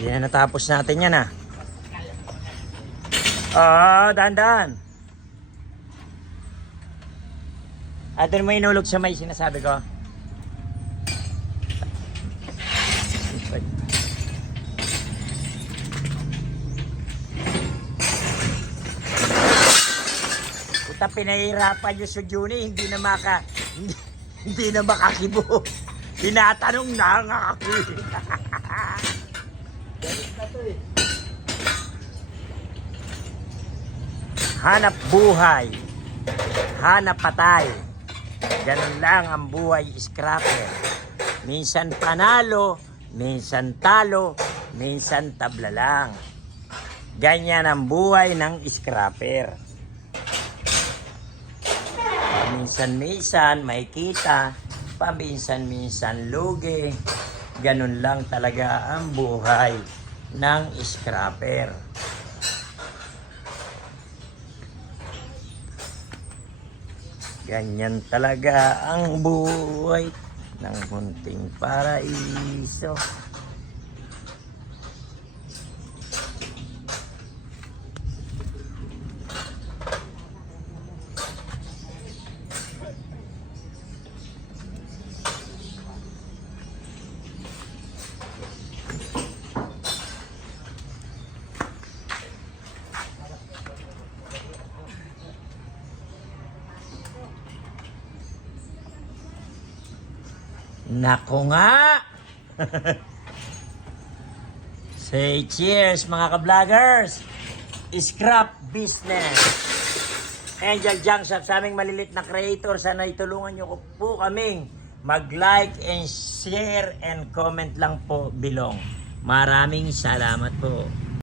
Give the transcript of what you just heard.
Yan, natapos natin yan dahan-dahan. Doon mo inulog sa may sinasabi ko. Puta, pinahirapan yung Sujuni, hindi na makakibo. Tinatanong na nga ako. Hanap buhay, hanap patay. Ganun lang ang buhay scrapper. Minsan panalo, minsan talo, minsan tabla lang. Ganyan ang buhay ng scrapper. Paminsan-minsan may kita, paminsan-minsan lugi. Ganun lang talaga ang buhay ng scrapper. Ganyan talaga ang buhay ng munting paraiso. Nako nga! Say cheers mga ka-vloggers! Scrap business! Angel Junk Shop, sa aming malilit na creator, sana itulungan nyo po kaming mag-like and share and comment lang po below. Maraming salamat po.